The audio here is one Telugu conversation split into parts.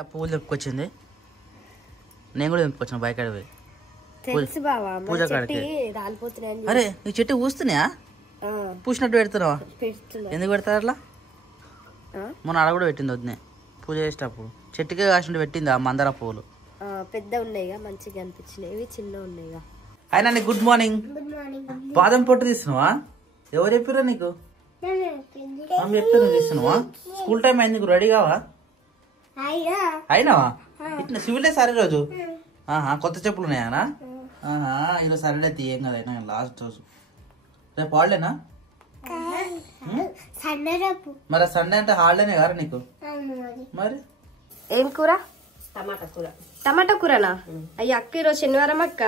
ఆ పువ్వులు తెంపుకొచ్చింది. నేను కూడా తెంపుకొచ్చిన బైక్ అడిగి పూజ కాడికి. అరే ఈ చెట్టు పూస్తున్నాయా? పూసినట్టు పెడుతున్నావా? ఎందుకు పెడతారు అట్లా? మొన్న అడ కూడా పెట్టింది వద్దునే పూజ చేసేటప్పుడు చెట్టుకే కాసినట్టు పెట్టింది ఆ మందార పువ్వులు. పెద్ద ఉన్నాయిగా మంచిగా అనిపించినవి, చిన్న ఉన్నాయిగా. అయినా నీకు గుడ్ మార్నింగ్. బాదం పొట్టు తీస్తున్నావా? ఎవరు చెప్పారా నీకు? మమ్మీ చెప్తే నువ్వు తీస్తున్నావా? స్కూల్ టైం అయింది, రెడీ కావా? అయినావా? ఇట్లా సివిలే సరే రోజు. కొత్త చెప్పులు ఉన్నాయా? ఈరోజు సరేలే తీయం కదా, అయినా లాస్ట్ రోజు. రేపు హాలిడేనా? మరి సండే అంటే హాలిడేనే కదా నీకు? మరి ఏం కూర? టమాటా కూర. టమాటా కూరనా? అయ్యి అక్క ఈరోజు శనివారం అక్క.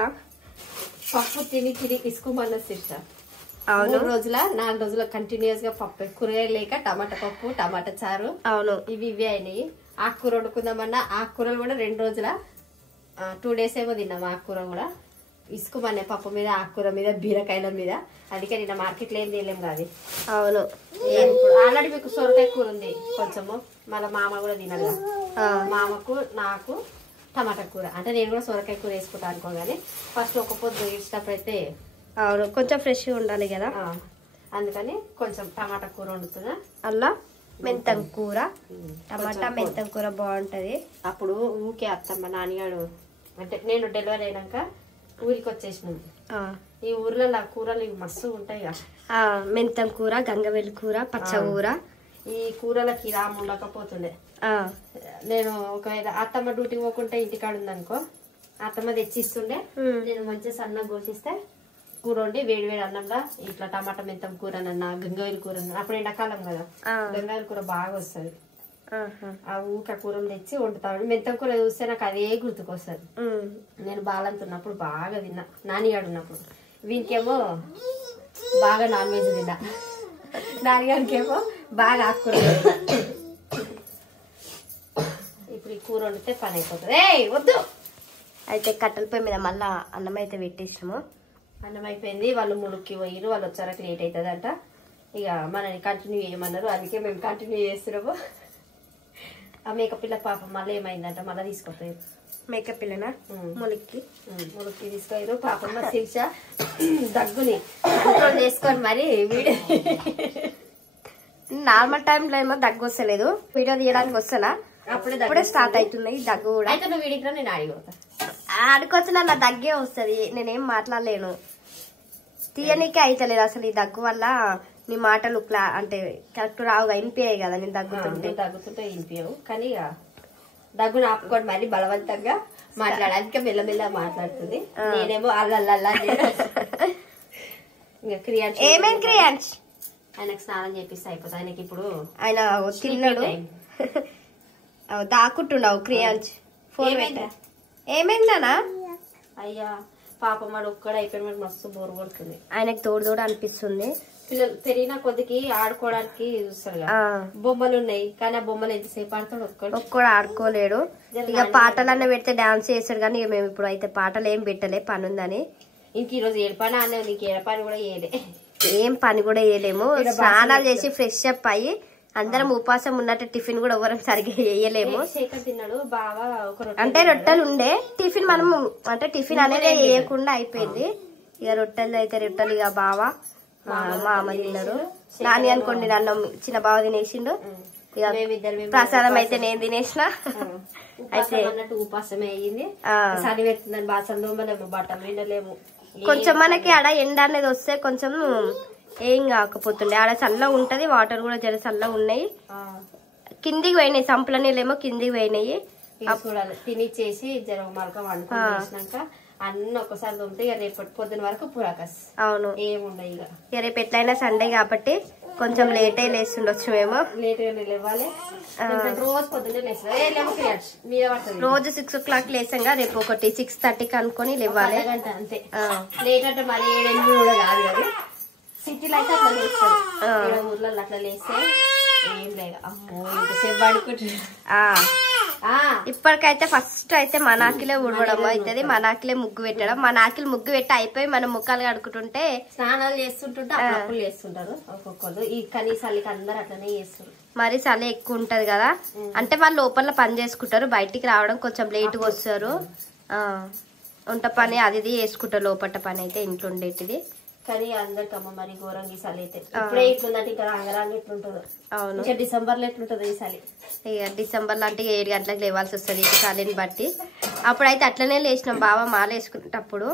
పప్పు తిని ఇసుకోమన్న శిక్ష. 4 రోజుల కంటిన్యూస్ గా పప్పు, కూరగాయలు లేక టమాటా పప్పు, టమాటా చారు. అవును, ఇవి అయినాయి. ఆకుకూర వండుకుందామన్నా ఆకుకూరలు కూడా 2 రోజుల 2 days ఏమో తిన్నాం. ఆకుకూర కూడా ఇసుకోమన్నా పప్పు మీద, ఆకుకూర మీద, బీరకాయల మీద. అందుకే నిన్న మార్కెట్లో ఏం తీయలేం కాదు. అవును, ఇప్పుడు ఆల్రెడీ మీకు సొరకాయ కూర ఉంది కొంచెము, మళ్ళీ మామ కూడా తినాలి. మామకు నాకు టమాటా కూర అంటే నేను కూడా సొరకాయ కూర వేసుకుంటా అనుకోగానే ఫస్ట్ ఒక పొద్దు ఇచ్చినప్పుడు అయితే అవును కొంచెం ఫ్రెష్ ఉండాలి కదా, అందుకని కొంచెం టమాటా కూర వండుతున్నా. అలా మెంతం కూర, టమాటా మెంతం కూర బాగుంటది. అప్పుడు ఊకే అత్తమ్మ నాన్నగాడు అంటే నేను డెలివరీ అయినాక ఊరికి వచ్చేసినాం. ఈ ఊర్లో నా కూరలు ఇవి మస్తు ఉంటాయి కదా, మెంతం కూర, గంగవెల్లి కూర, పచ్చకూర. ఈ కూరలకి రాము ఉండకపోతుండే. నేను ఒకవేళ అత్తమ్మ డ్యూటీకి పోకుంటే ఇంటికాడ ఉందనుకో, అత్తమ్మ తెచ్చిస్తుండే. నేను మంచిగా సన్నగా కోసిస్తే కూర వండి వేడి వేడి అన్నంలా ఇట్లా టమాటా మెంతం కూర అన్న, గంగవెల్లి కూర అన్న. అప్పుడు ఎండాకాలం కదా, గంగవెల్లి కూర బాగా వస్తుంది. ఆ ఊక కూరలు తెచ్చి వండుతాడు. మెంతం కూర చూస్తే నాకు అదే గుర్తుకొస్తుంది. నేను బాలంతున్నప్పుడు బాగా తిన్నా, నానిగాడు ఉన్నప్పుడు. వీనికేమో బాగా నాన్ వెజ్ తిన్నా, నాన్నగారికేమో బాగా ఆకుకూర. ఇప్పుడు ఈ కూర వండితే పని అయిపోతుంది. వద్దు అయితే కట్టెల పొయ్యి మీద మళ్ళా అన్నం అయితే పెట్టేసినాము. అన్నం అయిపోయింది, వాళ్ళు ములుక్కి పోయిరు, వాళ్ళు వచ్చారకి లేట్ అవుతుంది అంట. ఇక మనని కంటిన్యూ చేయమన్నారు, అందుకే మేము కంటిన్యూ చేస్తున్నాము. ఆ మేకప్ పిల్ల పాపం మళ్ళీ ఏమైందంట, మళ్ళీ తీసుకొస్తారు. మేకప్ పిల్లనా? ములుక్కి తీసుకొయ్యారు. పాపం మా శిక్ష దగ్గుని కంట్రోల్ చేసుకొని మరి వీడియో నార్మల్ టైంలో ఏమో దగ్గు వస్తలేదు, వీడియో తీయడానికి వస్తానా అప్పుడే స్టార్ట్ అవుతున్నాయి దగ్గు కూడా. అయితే నువ్వు వీడికి నేను ఆడిపోతా, ఆడుకొచ్చినా నా దగ్గే వస్తుంది, నేనేం మాట్లాడలేను. తీయనీకే అయితలేదు అసలు ఈ దగ్గు వల్ల. నీ మాటలు అంటే కరెక్ట్ రావుగా, వినిపించాయి కదా నేను దగ్గుతుంటే వినిపించవు. కానీ దగ్గును ఆపుకోండి మరి బలవంతంగా మాట్లాడాలి, అందుకే మెల్లమెల్ల మాట్లాడుతుంది. నేనేమో అల్లల్లా ఇంకా క్రియాన్స్ ఏమేం క్రియాన్స్ ఆయనకు స్నానం చేపిస్తే అయిపోతుంది. ఆయనకి ఇప్పుడు ఆయన తిన్నాడు దాక్కుంటున్నావు. క్రియాన్స్ ఏమైందనా? అయ్యా పాపం వాడు ఒక్కడ అయిపోయిన వాడు మస్తు బోరు కొడుతుంది. ఆయనకు తోడు అనిపిస్తుంది. పిల్లలు పెరిగిన కొద్దికి ఆడుకోవడానికి చూస్తారు కదా, బొమ్మలు ఉన్నాయి కానీ ఆ బొమ్మలు ఎంతసేపు ఆడతాడు, ఒక్కడు ఆడుకోలేడు. ఇక పాటలన్నీ పెడితే డాన్స్ చేస్తాడు, కానీ ఇక మేము ఇప్పుడు అయితే పాటలు ఏం పెట్టలే, పని ఉందని. ఇంక ఈ రోజు ఏడు పని అనే, నీకు ఏడ పని కూడా చేయలే, ఏం పని కూడా చేయలేము. స్నానాలు చేసి ఫ్రెష్ అప్ అయ్యి అందరం ఉపాసం ఉన్నట్టు టిఫిన్ కూడా ఎవరం సరిగ్గా చేయలేము. తిన్నాడు బాగా అంటే రొట్టెలు ఉండే, టిఫిన్ మనం అంటే టిఫిన్ అనేది వేయకుండా అయిపోయింది. ఇక రొట్టెలు అయితే రొట్టెలు ఇక బావా మా అమ్మ తిన్నాడు. నాని అనుకోండి అన్నం చిన్న బావ తినేసిండు. ఇక ప్రసాదం అయితే నేను తినేసిన. అయితే ఉపాసమే అయ్యింది, సరి పెడుతుందని బాసం దోమలేము, బట్టలు వినలేము. కొంచెం మనకి ఆడ ఎండ అనేది వస్తే కొంచెం ఏం కాకపోతుండే. ఆడ చల్ల ఉంటది, వాటర్ కూడా జర చల్ల ఉన్నాయి. కిందికి పోయినాయి, సంపుల నీళ్ళేమో కిందికి పోయినాయి. చూడాలి తినిచ్చేసి జర మరక వండుకున్నాక అన్ని ఒకసారి తోమితే ఇక రేపటి పొద్దున వరకు పురాకస్. అవును, ఏముండవు ఇక రేపు ఎట్లయినా సండే కాబట్టి కొంచెం లేట్ అయి లేస్తుండొచ్చు మేము. లేట్ గా లేవాలి, రోజు పొద్దున్నే లేస్తాం. రోజు 6 o'clock లేసాంగా, రేపు ఒకటి 6:30కి అనుకుని లేవాలి. అంతే, లేట్ అంటే మరి 7-8 కూడా కాదు కదా. సిటీలో అయితే అట్లా లేస్తారు, ఊర్లలో అట్లా లేస్తే ఏం లేదు. అమ్మో ఇంతసేపు పడుకుంటుంది. ఇప్పటికైతే ఫస్ట్ అయితే మనాకిలే ఉడవడం అవుతుంది, మనాకిలే ముగ్గు పెట్టడం. మనాకిలు ముగ్గు పెట్టి అయిపోయి మనం ముక్కలు కడుకుంటుంటే స్నానాలు చేస్తుంటుంటే అప్పుడప్పుడు చేస్తుంటారు ఒక్కొక్కరు. ఈ కనీసాలకి అందరు అట్లనే చేస్తారు. మరి చలి ఎక్కువ ఉంటది కదా, అంటే వాళ్ళు లోపల పని చేసుకుంటారు, బయటికి రావడం కొంచెం లేట్గా వస్తారు. వంట పని అది ఇది చేసుకుంటారు, లోపల పని అయితే ఇంట్లో ఉండేటిది. కానీ అందరికమ్మ మరి ఘోరంగా ఈ చలి అయితే ఇప్పుడే ఇట్లుందంటే ఇంకా రాంగరాంగ ఎట్లుంటుందో. అవును, ఇంకా డిసెంబర్ లో ఎట్లుంటుందో ఈ చలి. ఇక డిసెంబర్ లో అంటే 7 గంటలకు లేవాల్సి వస్తుంది ఈ చలిని బట్టి. అప్పుడైతే అట్లనే లేచినాం బావ మాల వేసుకునేటప్పుడు.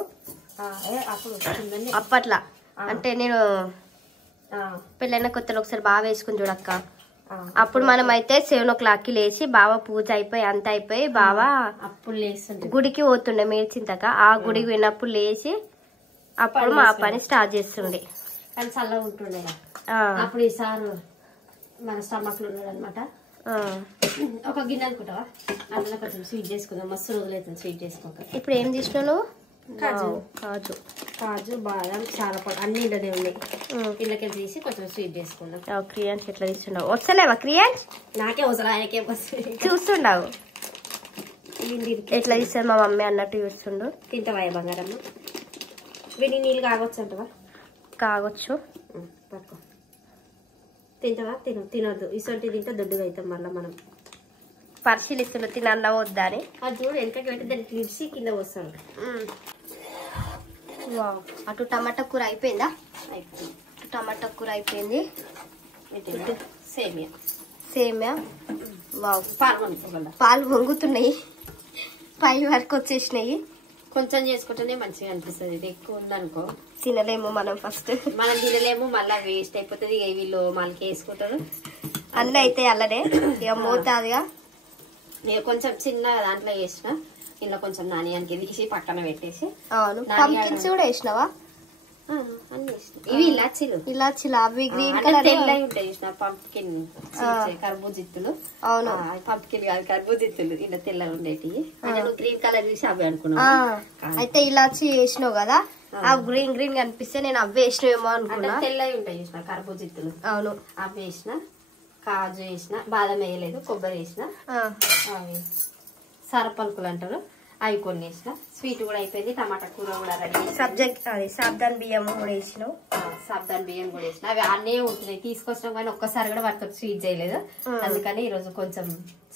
అప్పట్లా అంటే నేను పెళ్ళైన కొత్తలో ఒకసారి బాగా వేసుకుని చూడక్క. అప్పుడు మనం అయితే 7 o'clock కి లేచి బావ పూజ అయిపోయి అంత అయిపోయి బావ అప్పుడు లేస్తుండే గుడికి పోతుండే మేడ్చింతక. ఆ గుడికి పోయినప్పుడు లేచి అప్పుడు మా పని స్టార్ట్ చేస్తుండే. కానీ చల్లగా ఉంటుండే అప్పుడు. ఈసారి మన స్టమక్ లో ఉన్నాడు అనమాట. ఒక గిన్నె అనుకుంటావా, అందులో కొంచెం స్వీట్ చేసుకుందాం. మస్తు రోజులు అవుతుంది స్వీట్ చేసుకోక. ఇప్పుడు ఏం తీసుకున్నావు? కాజు కాజు కాజు బాదం చాలా అన్ని ఇంట్లోనే ఉన్నాయి. ఇళ్ళకి తీసి కొంచెం స్వీట్ చేసుకుందాం. క్రియాన్స్ ఎట్లా తీసుకున్నావు? వస్తలేవా క్రియాన్స్? నాకే అవసరం, ఆయనకే చూస్తుండవు ఎట్లా తీస్తారు మా మమ్మీ అన్నట్టు చూస్తుండు. తింటావా బంగారమ్మ? వీటి నీళ్ళు కాగొచ్చు అంటవా? కాగొచ్చు. పట్టుకో. తింటావా? తినొద్దు. ఇసొంటి తింటే దొడ్డుగా అవుతాం మళ్ళీ మనం. పరిశీలిస్తున్నా తినన్నా వద్దా అని. అది చూడు వెనకకి పెట్టి దాన్ని క్లిప్సి కింద వస్తాడు. అటు టమాటా కూర అయిపోయిందా? అయిపోయింది. టమాటా కూర అయిపోయింది. సేమియా సేమియా. వావ్, పాలు పొంగుతున్నాయి, పై వరకు వచ్చేసినాయి. కొంచెం చేసుకుంటేనే మంచిగా అనిపిస్తుంది. ఇది ఎక్కువ ఉందనుకో తినలేము మనం. ఫస్ట్ మనం తినలేము, మళ్ళీ వేస్ట్ అయిపోతుంది. వీళ్ళు మళ్ళీ వేసుకుంటారు అన్నీ అయితే అల్లనే ఇక మోతాదిగా. నేను కొంచెం చిన్న దాంట్లో వేసిన, ఇలా కొంచెం నానియానికి తీసి పక్కన పెట్టేసి. అవును, పంకిన్స్ కూడా వేసినావా? అన్ని వేసిన. ఇవి ఇలాచీలు అవి గ్రీన్ కలర్ తెల్లవి ఉంటాయి చూసిన, పంప్కిన్ కర్బూజిత్తులు. అవును, పంప్కిన్ కాదు కర్బూజిత్తులు, ఇలా తెల్లగా ఉండేటి. గ్రీన్ కలర్ చూసి అవి అనుకున్నావు. అయితే ఇలాచి వేసినావు కదా, ఆ గ్రీన్ గ్రీన్ కనిపిస్తే నేను అవి వేసినావేమో అనుకున్నా. తెల్లవి ఉంటాయి చూసిన కర్బూజిత్తులు. అవును, అవి వేసిన. కాజు వేసిన, బాదం వేయలేదు, కొబ్బరి వేసిన. అవి సరపలుకులు అంటారు, అవి కొన్ని వేసిన. స్వీట్ కూడా అయిపోయింది. టమాటా కూర కూడా రెడీ. సాబ్దాన్ బియ్యం కూడా వేసినావు. సాబ్దాన్ బియ్యం కూడా వేసిన. అవి అన్నీ ఉంటున్నాయి తీసుకొచ్చినాం, కానీ ఒక్కసారి కూడా వాటితో స్వీట్ చేయలేదు. అందుకని ఈ రోజు కొంచెం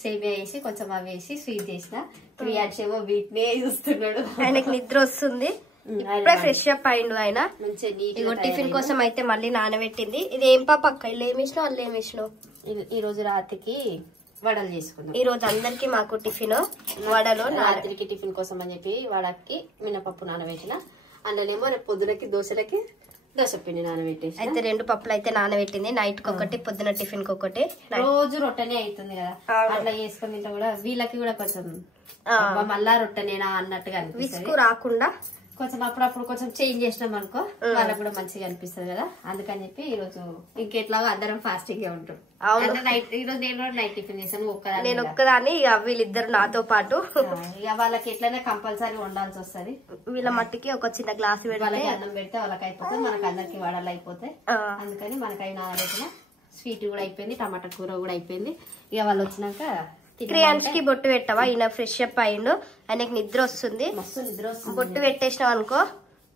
సేమియా వేసి కొంచెం అవి వేసి స్వీట్ చేసిన. క్రియాన్స్ ఏమో వీటినే చూస్తున్నాడు. ఆయనకి నిద్ర వస్తుంది. ఇప్పుడే ఫ్రెష్ అప్ అయిండు ఆయన. మంచిగా టిఫిన్ కోసం అయితే మళ్ళీ నానబెట్టింది. ఇది ఏం పాప ఇల్లు ఏమి వేసినావు, అల్లు ఏమి వేసినావు? ఈ రోజు రాత్రికి వడలు చేసుకున్నాం. ఈ రోజు అందరికి మాకు టిఫిన్ వడలు. రాత్రికి టిఫిన్ కోసం అని చెప్పి వడకి మినపప్పు నానబెట్టిన. అందులోనేమో రేపు పొద్దునకి దోశలకి దోశ పిండి నానబెట్టేసి. అయితే 2 పప్పులు అయితే నానబెట్టింది. నైట్ కి ఒకటి, పొద్దున టిఫిన్ కి ఒకటి. రోజు రొట్టెనే అవుతుంది కదా, అట్లా చేసుకుని తింటే కూడా వీళ్ళకి కూడా కొంచెం మళ్ళా రొట్టెనేనా అన్నట్టుగా విసుగు రాకుండా కొంచెం అప్పుడప్పుడు కొంచెం చేంజ్ చేసినాం అనుకో వాళ్ళకి కూడా మంచిగా అనిపిస్తుంది కదా. అందుకని చెప్పి ఈ రోజు ఇంకెట్లాగో అందరం ఫాస్టింగ్ గా ఉంటాం. ఈ రోజు నేను కూడా నైట్ టిఫిన్ చేశాను నేను ఒక్కదాన్ని. ఇక వీళ్ళిద్దరు నాతో పాటు. ఇక వాళ్ళకి ఎట్లనే కంపల్సరీ వండాల్సి వస్తుంది. వీళ్ళ మట్టికి ఒక చిన్న గ్లాస్ వాళ్ళకి అన్నం పెడితే వాళ్ళకి అయిపోతుంది, మనకి అందరికి వడలు అయిపోతాయి. అందుకని మనకి అవి నానబెట్టిన. స్వీట్ కూడా అయిపోయింది, టమాటా కూర కూడా అయిపోయింది. ఇక వాళ్ళు వచ్చినాక క్రియాన్స్ కి బొట్టు పెట్టవా? ఈయన ఫ్రెష్ అప్ అయిండు, ఆయనకి నిద్ర వస్తుంది. బొట్టు పెట్టేసినావు అనుకో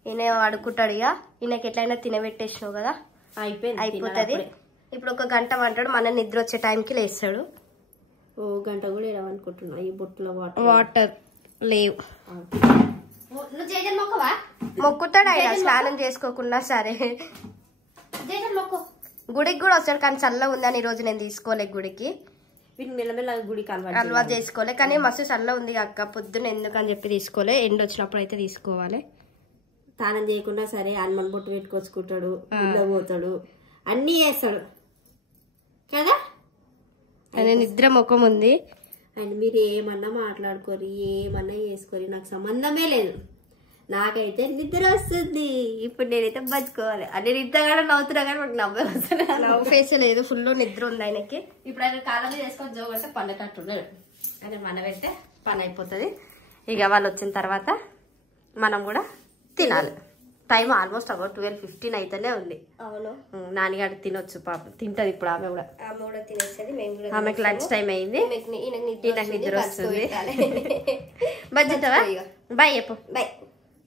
ఈయన అడుకుంటాడు. ఇక ఈయనకి ఎట్లయినా తినబెట్టేసినావు కదా, అయిపోతుంది. ఇప్పుడు 1 గంట వంటాడు, మన నిద్ర వచ్చే టైంకి లేస్తాడు. గంట కూడా వేయాలనుకుంటున్నా. ఈ బొట్టులో వాటర్ లేవు. మొక్కవా? మొక్కుతాడు ఆయన స్నానం చేసుకోకుండా. సరే గుడికి కూడా వస్తాడు, కానీ చల్ల ఉందని ఈ రోజు నేను తీసుకోలే గుడికి. మెల్లమెల్ల గుడికి అలవాటు చేసుకోలే, కానీ మస్తు చల్ల ఉంది అక్క. పొద్దున ఎందుకని చెప్పి తీసుకోలే, ఎండ వచ్చినప్పుడు అయితే తీసుకోవాలి. స్నానం చేయకుండా సరే హనుమాన్ బొట్టు పెట్టుకొచ్చుకుంటాడు, పోతాడు, అన్ని చేస్తాడు కదా. ఆయన నిద్ర ముఖం ఉంది. అండ్ మీరు ఏమన్నా మాట్లాడుకోరు, ఏమన్నా చేసుకోరు, నాకు సంబంధమే లేదు. నాకైతే నిద్ర వస్తుంది. ఇప్పుడు నేనైతే బతుకోవాలి. నేను ఇంతగానో నవ్వుతున్నా కానీ నాకు నవ్వే వస్తుంది. నవ్వు ఫేస్ లేదు, ఫుల్ నిద్ర ఉంది ఆయనకి. ఇప్పుడు ఆయన కాలం మీద వేసుకొని జోగంటే పండేటట్టున్నాడు. అని మన పెడితే పని అయిపోతుంది. ఇక వాళ్ళు వచ్చిన తర్వాత మనం కూడా తినాలి. టైం ఆల్మోస్ట్ అబౌట్ 12:15 అయితేనే ఉంది. అవును, నాన్నగారు తినొచ్చు పాపం, తింటది ఇప్పుడు. ఆమె కూడా తినేస్తుంది. ఆమెకి లంచ్ టైం అయింది, ఈయనకు నిద్ర వస్తుంది. బజ్జితవా? బాయ్ చెప్పు. బాయ్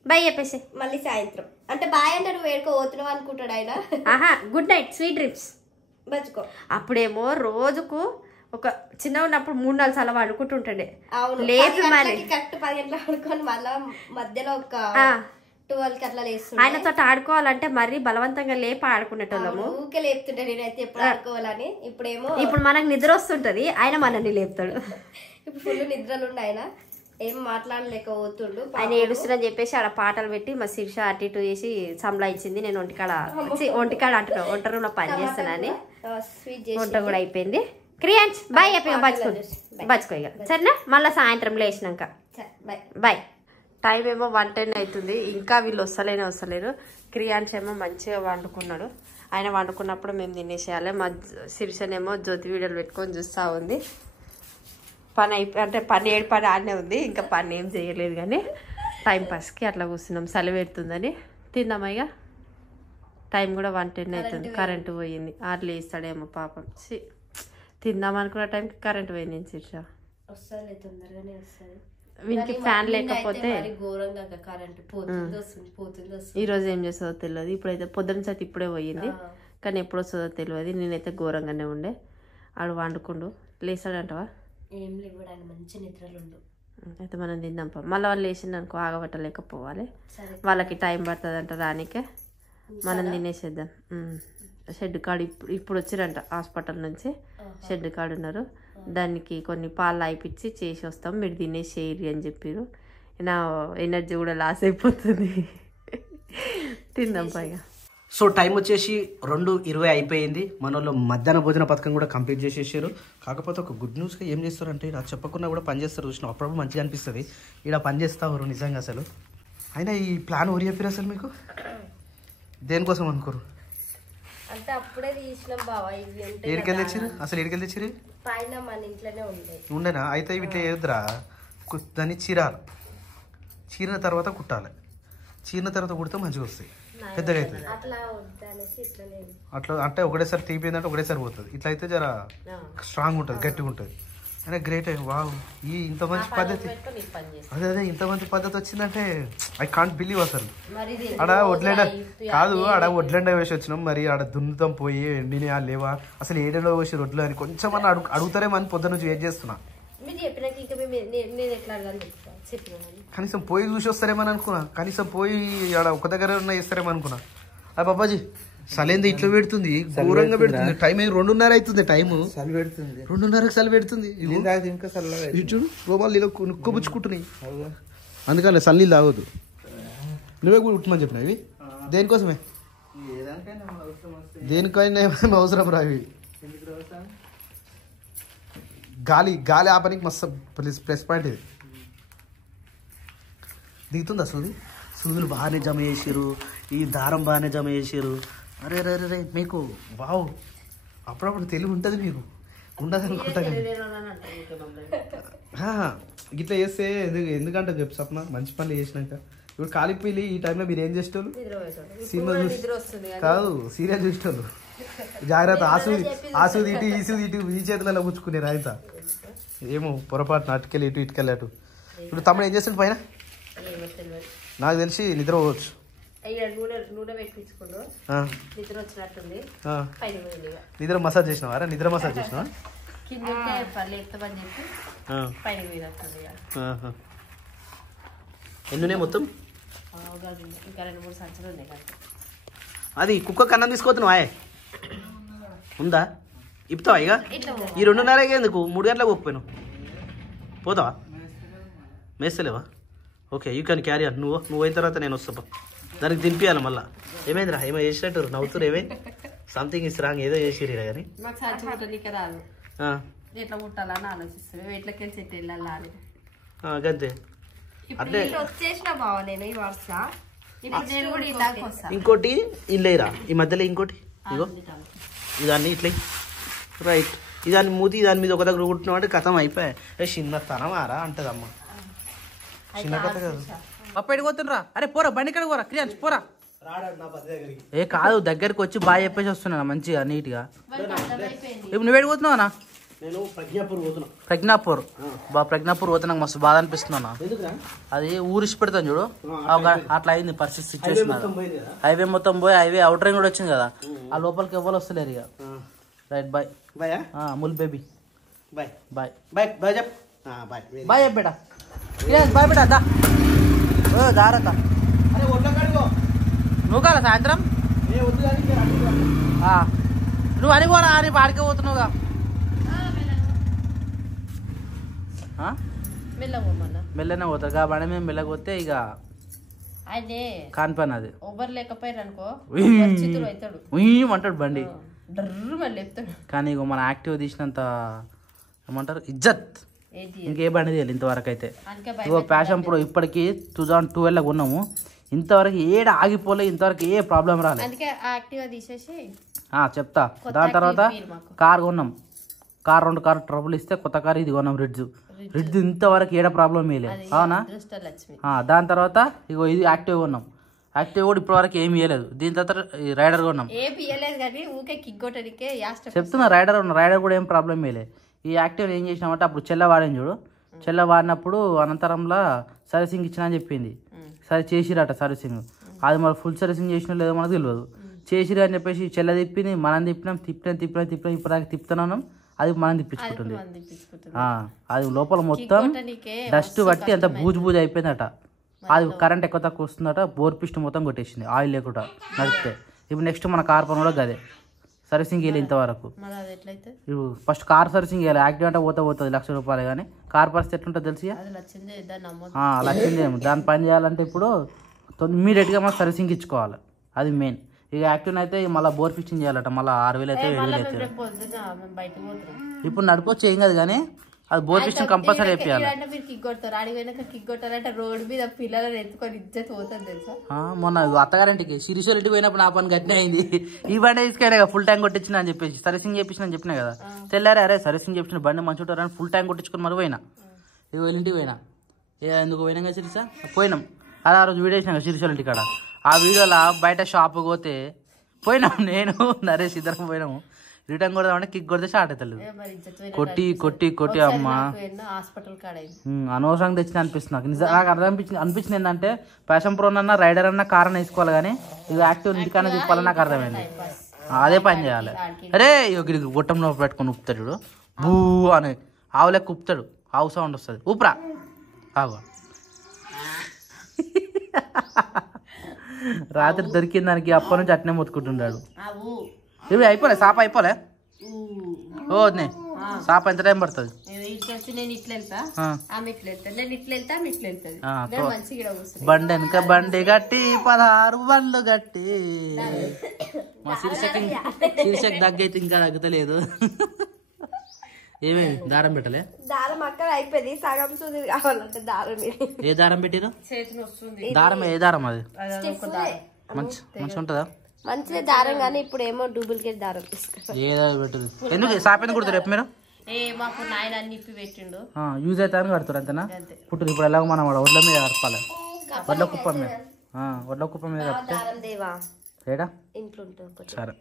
బాయ్ చెప్పేసి మళ్ళీ సాయంత్రం అంటే బాయ్ అంటే నువ్వు వేడుకో పోతున్నావు అనుకుంటాడు ఆయన. ఆహా, గుడ్ నైట్, స్వీట్ డ్రీమ్స్. అప్పుడేమో రోజుకు ఒక చిన్న ఉన్నప్పుడు 3-4 సార్లు వండుకుంటుంటే లేపి మరి కరెక్ట్ 10 గంటలకు పడుకొని మళ్ళా మధ్యలో ఒక 12 కి అట్లా లేస్తుండే. ఆయనతో ఆడుకోవాలంటే మరీ బలవంతంగా లేపి ఆడుకునేటోళ్ళము. ఊకే లేపుతుంటే నేనైతే ఎప్పుడు ఆడుకోవాలని. ఇప్పుడు మనకు నిద్ర వస్తుంటది, ఆయన మనల్ని లేపుతాడు. ఇప్పుడు ఫుల్ నిద్రలుండి ఆయన ఏం మాట్లాడలేకపోతుండు. ఆయన ఏడుస్తుందని చెప్పేసి ఆడ పాటలు పెట్టి మా శిక్ష అటు ఇటు చేసి సంబళించింది. నేను ఒంటికాడ అంటున్నా, వంట రూమ్లో పని చేస్తానని వంట కూడా అయిపోయింది. క్రియాంచ్ బాయ్ అయిపోయి బచ్చుకో ఇక సరేనా, మళ్ళీ సాయంత్రం లేచినాక బాయ్. టైం ఏమో 1:10 అవుతుంది, ఇంకా వీళ్ళు వస్తలేరు. క్రియాంచ్ ఏమో మంచిగా వండుకున్నాడు. ఆయన వండుకున్నప్పుడు మేము తినేసేయాలి. మా శిరీషనేమో జ్యోతి వీడియోలు పెట్టుకొని చూస్తూ ఉంది. పని అంటే పని ఆడనే ఉంది, ఇంకా పని ఏం చేయలేదు కానీ టైం పాస్కి అట్లా కూర్చున్నాం. చలి పెడుతుందని తిందామా ఇక. టైం కూడా 1:10 అవుతుంది, కరెంటు పోయింది. ఆటలు వేస్తాడేమో పాపం. తిందాం అనుకున్న టైంకి కరెంటు పోయింది. శిరీష వీనికి ఫ్యాన్ లేకపోతే ఈరోజు ఏం చేస్తుందో తెలియదు. ఇప్పుడైతే పొద్దున సార్ ఇప్పుడే పోయింది, కానీ ఎప్పుడు వస్తుందో తెలియదు. నేనైతే ఘోరంగానే ఉండే. ఆడు వండుకుండు లేస్తాడంటవా? ఏం లేవడానికి మంచి నిద్రలుండు. అయితే మనం తిందాం. మళ్ళీ వాళ్ళు లేచింది అనుకో ఆగబట్టలేకపోవాలి. వాళ్ళకి టైం పడుతుంది అంట రానికే. మనం తినేసేద్దాం. షెడ్ కాడు ఇప్పుడు వచ్చిరంట హాస్పిటల్ నుంచి. షెడ్ కాడు ఉన్నారు. దానికి కొన్ని పాలు అయిపించి చేసి వస్తాం, మీరు తినేసేయరి అని చెప్పారు. నా ఎనర్జీ కూడా లాస్ అయిపోతుంది. తిందాం పైగా. సో టైం వచ్చేసి 2:20 అయిపోయింది. మన వాళ్ళు మధ్యాహ్న భోజన పథకం కూడా కంప్లీట్ చేసేసారు. కాకపోతే ఒక గుడ్ న్యూస్గా ఏం చేస్తారంటే ఇలా చెప్పకుండా కూడా పని చేస్తారు. చూసిన అప్పుడప్పుడు మంచిగా అనిపిస్తుంది. ఇలా పని చేస్తారు నిజంగా. అసలు అయినా ఈ ప్లాన్ ఎవరు చెప్పారు అసలు మీకు? దేనికోసం అనుకోరు అంటే అప్పుడే తీసినాం బావా. ఏడికెళ్ళి తెచ్చారు అసలు? ఏడికెళ్ళి తెచ్చారు? పైన మన ఇంట్లోనే ఉండేనా? అయితే ఇట్లా ఏదురా దాన్ని చీరాలి. చీరిన తర్వాత కుట్టాలి. చీరిన తర్వాత కుడితే మంచిగా వస్తాయి, పెద్దగా అవుతుంది. అట్లా అంటే ఒకటేసారి తీపియిందంటే ఒకటేసారి పోతుంది. ఇట్లా అయితే జర స్ట్రాంగ్ ఉంటుంది, గట్టిగా ఉంటుంది. అయినా గ్రేట్. వావ్, ఈ ఇంత మంచి పద్ధతి. అదే ఇంత మంచి పద్ధతి వచ్చిందంటే ఐ కాంట్ బిలీవ్ అసలు. ఆడ వడ్లెండ కాదు, ఆడ వడ్లెండ వేసి వచ్చినాం. మరి ఆడ దున్నుతాం పోయి ఎండినా లేవా అసలు ఏడెండో వేసి వడ్లు అని కొంచెం అన్న అడుగుతారేమని పొద్దున్న నుంచి వెయిట్ చేస్తున్నా. కనీసం పోయి చూసి వస్తారేమని అనుకున్నా. కనీసం పోయి ఆడ ఒక దగ్గర ఉన్న ఇస్తారేమో అనుకున్నా. అది బాబాజీ సలేంది ఇట్లా పెడుతుంది, ఘోరంగా పెడుతుంది. టైం 2:30 అవుతుంది. టైము 2:30కి చలి పెడుతుంది. చూడు గోపాలు ఇలా కుబ్బుచ్చుకుంటున్నాయి. అందుకని చల్లీళ్ళు తాగొద్దు. నువ్వే కూడా కుట్టమని చెప్పినా ఇవి దేనికోసమే? దేనికైనా అవసరం రా ఇవి. గాలి ఆపనికి మస్తు ప్లస్ పాయింట్ ఇది. దిగుతుంది అసలు. సూదులు బాగానే జమ చేసారు, ఈ దారం బాగానే జమ చేసారు. అరే రే రే మీకు వావ్, అప్పుడప్పుడు తెలివి ఉంటుంది మీకు. ఉండదు అనుకుంటా కానీ ఇట్లా చేస్తే ఎందుకంటే చెప్పు సప్న, మంచి పనులు చేసినాక. ఇప్పుడు కాలిపోయి ఈ టైంలో మీరు ఏం చేసేటోళ్ళు? సినిమా కాదు, సీరియల్ చూసేటోళ్ళు. జాగ్రత్త, ఆసూది ఇటు ఈసూది ఇటు ఈ చేతులలో పుచ్చుకునే రాయిత. ఏమో పొరపాటు అటుకెళ్ళి ఇటు ఇటుకెళ్ళి అటు. ఇప్పుడు తమ్ముడు ఏం చేస్తాడు పైన? నాకు తెలిసి నిద్ర పోవచ్చు. నిద్ర మసాజ్ చేసినావా? నిద్ర మసాజ్ చేసినావా? ఎన్నునే మొత్తం? అది కుక్క కన్నం తీసుకోతున్నావా? ఉందా? ఇప్పుతావా ఇక? ఈ 2:30 ఎందుకు? 3 గంటలకు పోకపోయినావు. పోతావా? మేస్తలేవా? Okay, you can carry on. నువ్వు అయిన తర్వాత నేను వస్తా. దానికి దింపియాలి మళ్ళీ. ఏమైందిరా? ఏమో చేసినట్టు నవ్వుతురు. ఏమైంది? Something is wrong. ఏదో చేసిరు కానీ అంతే. అదే ఇంకోటి ఇల్లేరా ఈ మధ్యలో. ఇంకోటి ఇగో ఇదాన్ని ఇట్లా రైట్, ఇదాన్ని మూతి దాని మీద ఒక దగ్గర కుట్టినావు అంటే కథం అయిపోయాయి. చిన్న తనమారా అంటది అమ్మ. చిన్న కథ కాదు. పప్పు పోతుండ్రా. అరే పోరా, బండి కడ పోరా. క్రియాంచ్ పోరా. ఏ కాదు, దగ్గరికి వచ్చి బాగా చెప్పేసి వస్తున్నా మంచిగా నీట్గా. ఇప్పుడు నువ్వు ఎడిపోతున్నావు అన్న? నేను ప్రజ్ఞాపూర్ ప్రజ్ఞాపూర్ పోతే నాకు మస్తు బాధ అనిపిస్తున్నా. అది ఊరిసి పెడతాను చూడు, అట్లా అయింది పరిస్థితి, సిచ్యువేషన్. హైవే మొత్తం పోయి హైవే అవుట్ రింగ్ కూడా వచ్చింది కదా, ఆ లోపలికి ఎవ్వరు వస్తలేరు. ఇక right bye bye Amul baby bye bye bye bye చెప్ బాయ్ బాయ్ చెప్పు బేటా బాయ్ బేటా దా ఓ జాగ్రత్త అరే ఒడ్ల కడుగో నువ్వు కాదా సాయంత్రం ఏ వద్దు కానీ నువ్వు అని పోరా అని పాడికే పోతున్నావుగా మెల్లనే పోతారు కాబట్టి మేము మెల్లకపోతే ఇక అదే కానిపని అది ఓవర్ లేకపోయారు అనుకో అవుతాడు అంటాడు బండి డర్రు మళ్ళీ చెప్తాడు. కానీ ఇక మన యాక్టివ్ తీసినంత ఏమంటారు ఇజ్జత్ ఇంకే బండి తీయాలి ఇంతవరకు అయితే. ఇగో ప్యాషన్ ప్రో ఇప్పటికి 2012లో కొన్నాము, ఇంతవరకు ఏడ ఆగిపోలే, ఇంతవరకు ఏ ప్రాబ్లం రాలేదు. అందుకే యాక్టివ్ తీసేసి చెప్తా. దాని తర్వాత కార్ కొన్నాం, కార్ 2 కార్ ట్రబుల్ ఇస్తే కొత్త కార్ ఇది కొన్నాం రిడ్జ్ ఇంతవరకు ఏడ ప్రాబ్లం వేయలేదు అవునా. దాని తర్వాత ఇగో ఇది యాక్టివ్ కొన్నాం, యాక్టివ్ కూడా ఇప్పటివరకు ఏమి ఇవ్వలేదు. దీని తర్వాత రైడర్ కొన్నాం, చెప్తున్నా రైడర్ కూడా ఏం ప్రాబ్లం వేయలేదు. ఈ యాక్టివ్ ఏం చేసినామంటే అప్పుడు చెల్ల వాడని చూడు, చెల్ల వాడినప్పుడు అనంతరంలో సర్వీసింగ్ ఇచ్చిన అని చెప్పింది. సరే చేసిరట సర్వీసింగ్, అది మరి ఫుల్ సర్వీసింగ్ చేసినా లేదో మనకు తెలియదు. చేసిరు అని చెప్పేసి చెల్ల తిప్పింది, మనం తిప్పినాం ఇప్పటిదాకా తిప్పుతున్నాం, అది మనం తిప్పించుకుంటుంది. అది లోపల మొత్తం డస్ట్ పట్టి అంత బూజు అయిపోయిందట. అది కరెంట్ ఎక్కువ తక్కువ వస్తుందట, బోర్ పిస్ట్ మొత్తం కొట్టేసింది ఆయిల్ లేకుండా నడిపితే. ఇప్పుడు నెక్స్ట్ మన కార్ పని కూడా గదే, సర్వీసింగ్ వేయాలి ఇంతవరకు. ఇప్పుడు ఫస్ట్ కార్ సర్వీసింగ్ వేయాలి, యాక్టివ్ అంటే పోతుంది ₹1,00,000, కానీ కార్ పరిస్థితి ఎట్లుంటుంది తెలిసి లక్షిందేమో. దాని పని చేయాలంటే ఇప్పుడు ఇమ్మీడియట్గా మనం సర్వీసింగ్ ఇచ్చుకోవాలి, అది మెయిన్. ఇక యాక్టివ్ అయితే మళ్ళీ బోర్ ఫిస్టింగ్ చేయాలట, మళ్ళీ 6,000 అయితే 7,000 అయితే. ఇప్పుడు నడుపుకోవచ్చు ఏం కాదు, కానీ అది బోర్ ఫిస్టింగ్ కంపల్సరీ అయిపోయాలి. మొన్న అత్తగారింటికి సిరిసోలింటికి పోయినప్పుడు నా పని గట్టిన అయింది. ఈ బండి తీసుకెళ్ళా ఫుల్ ట్యాంక్ కొట్టించిన అని చెప్పేసి సర్వీసింగ్ చేయించిన అని చెప్పినా కదా. తెల్లారే అరే సర్వీసింగ్ చేయించిన బండి మంచి ఉంటారని ఫుల్ ట్యాంక్ కొట్టించుకుని మరి పోయినా. ఇది ఇంటికి పోయినా, ఎందుకు పోయినాం కదా సిరిసా పోయినాం. అదే ఆ రోజు వీడియో వేసినా సిరిసోలింటి కాడ. ఆ వీడియోలో బయట షాప్ పోతే పోయినాం, నేను నరేష్ ఇద్దరం పోయినాము. రిటర్న్ కొడదామంటే కిక్ కొడితే స్టార్ట్ అవుతుంది. కొట్టి అమ్మ అనవసరంగా తెచ్చిన అనిపిస్తుంది నాకు. నాకు అనిపించింది ఏంటంటే ప్యాషన్ ప్రో అన్నా రైడర్ అన్నా కార్ అన్న వేసుకోవాలి, కానీ ఇది యాక్టివ్ ఇంటికన్నా తిప్పాలని నాకు అర్థమైంది. అదే పని చేయాలి. అరే గొట్టం నోపు పెట్టుకొని ఉప్పుతాడు చూడు, బూ అని ఆవు లెక్క ఉప్పుతాడు, ఆవు సౌండ్ వస్తుంది, ఊపురా ఆవు. రాత్రి దొరికిన దానికి అప్పటి నుంచి అట్నే మొత్తుకుంటున్నాడు. ఇవి అయిపోలే సాప అయిపోలే ఓ సాప ఎంత టైం పడుతుంది? బండి వెనక బండి గట్టి 16 బండ్లు గట్టి. మా శీర్షక్ దగ్గైతే ఇంకా తగ్గలేదు. ఏమేమి దారం పెట్టలే? దారం అక్కడ అయిపోయింది, సగం సూది కావాలంటే దారం. ఏ దారం పెట్టిరు? దారం ఏ దారం అది? మంచి ఉంటుందా? మంచిదే దారం, కానీ ఇప్పుడు ఏమో డూప్లికేట్ దారం ఏదో పెట్టదు. ఎందుకు సాపెందుకు కుడతారు రేపు మీరు? యూజ్ అయితే అని కడతారు అంతేనా? పుట్టు ఇప్పుడు ఎలాగో మనం ఒడ్ల మీద కడపాలి, ఒడ్ల కుప్ప మీద కడితే ఏడా? సరే.